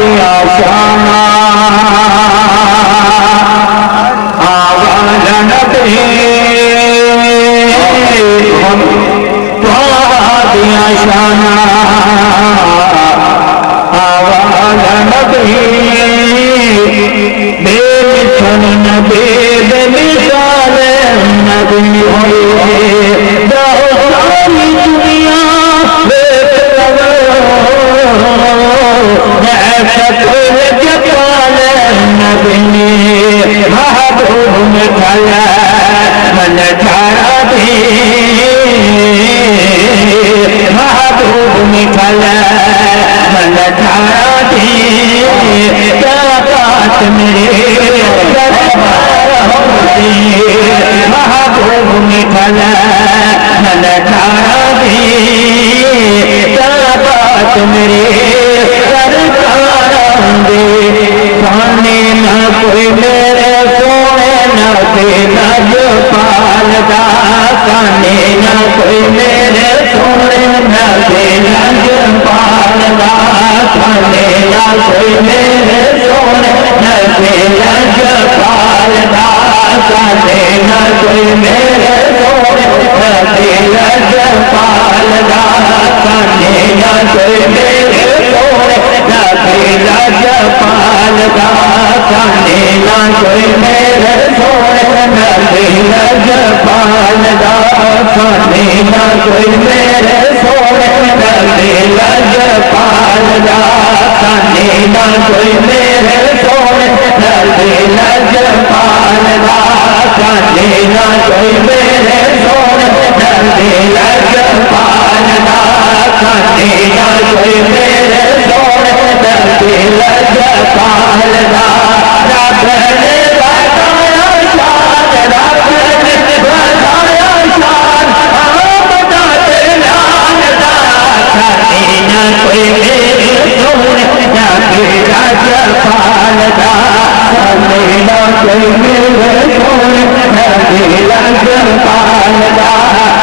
दिया शाना आवाज नबी दिया शाना आवाज नबी बेमिशन नबी बेमिसाल नबी सारी दुनिया जपाल नबी महबूब में खला मन ठारा भी महबूब में खला मन ठारा भी क्या बात मेरे महबूब में खला मन ठारा भी क्या बात मेरे सामने न कोई मेरे सोने न देना जो पालदा सामने न कोई मेरे सोने न देना जो पालदा सामने न कोई मेरे सोने न देना जो पालदा सामने न कोई मेरे सोने न देना जो पालदा सामने न कोई मेरे सोने न देना जो पालदा सामने न कोई मेरे सोने न देना जो पालदा सामने न कोई मेरे सोने न देना जो पालदा सामने न कोई मेरे सोने न देना जो पालदा सामने न कोई मेरे सोने न देना जो पालदा सामने न कोई मेरे सोने न देना जो पालदा रब ने बताया शान रब ने बताया शान बताते जानदा सामने न कोई मेरे सोने न देना जो पालदा सामने न कोई मेरे सोने न देना जो पालदा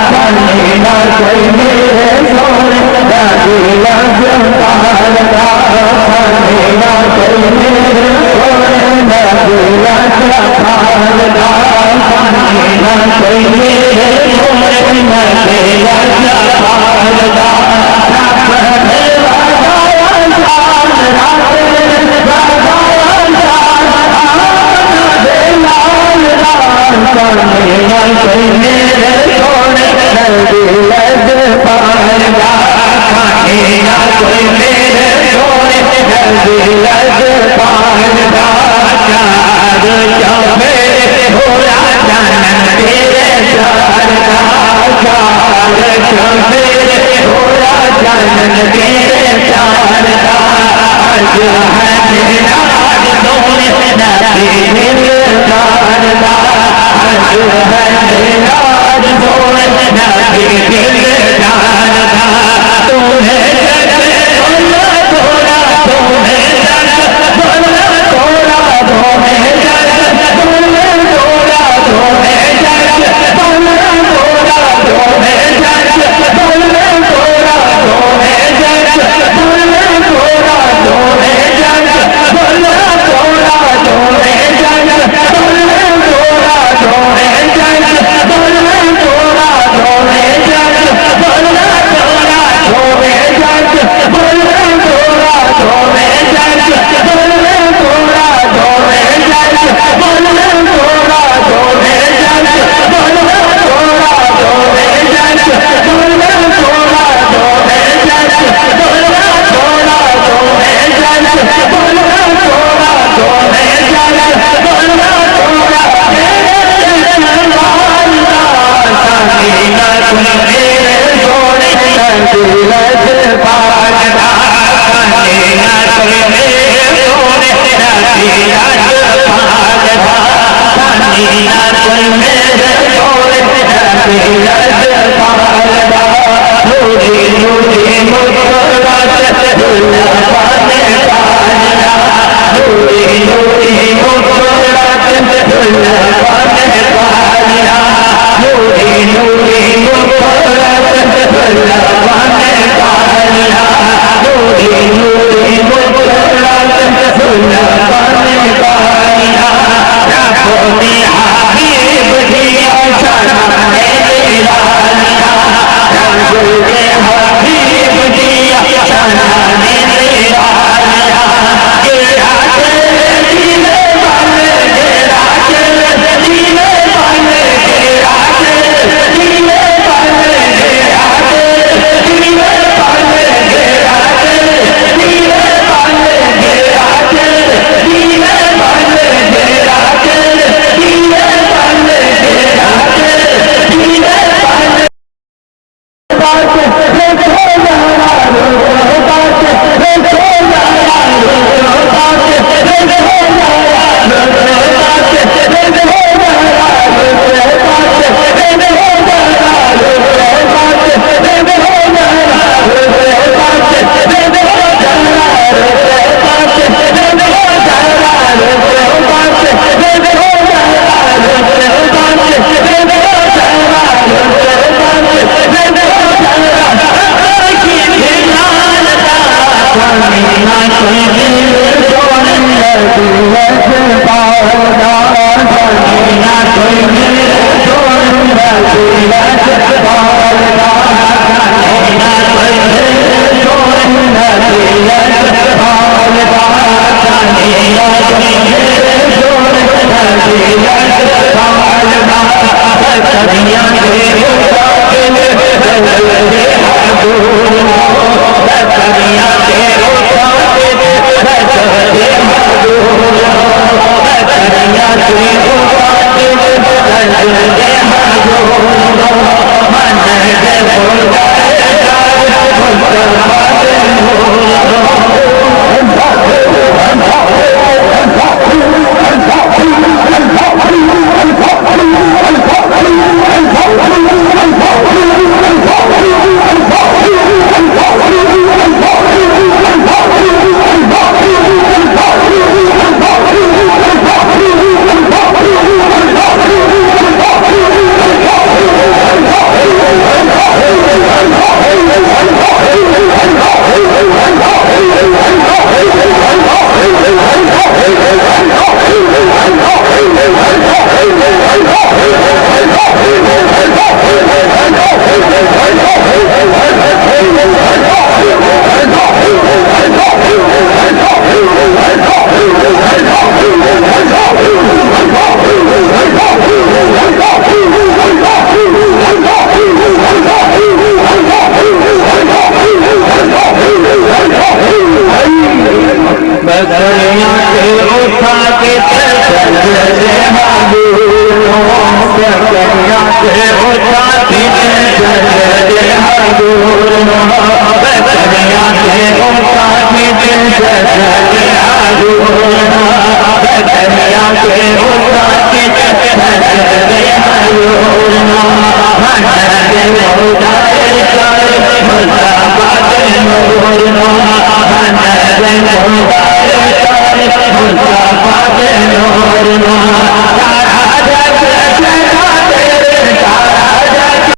सामने न कोई मेरे सोने न देना जो पालदा सामने न कोई मेरे सोने न देना जो पालदा सामने न कोई मेरे सोने न देना जो पालदा रब ने बताया शान रब ने बताया शान दे लाल राम सामने न कोई मेरे सोने न देना जो पालदा सामने न कोई मेरे सोने न देना जो पालदा चार मेरे भोला जानन मेरे शारदा चार मेरे भोला जानन मेरे शारदा आज है मेरा सोने न मेरे शारदा आज है मेरा सोने न मेरे शारदा तुम्हें थोड़ा थोड़ा तुम्हें थोड़ा थोड़ा तुम्हें समीना कोई दिल सोने लगी पावदा समीना कोई दिल सोने लगी पावदा समीना कोई दिल सोने लगी पावदा समीना कोई दिल सोने लगी पावदा समिया के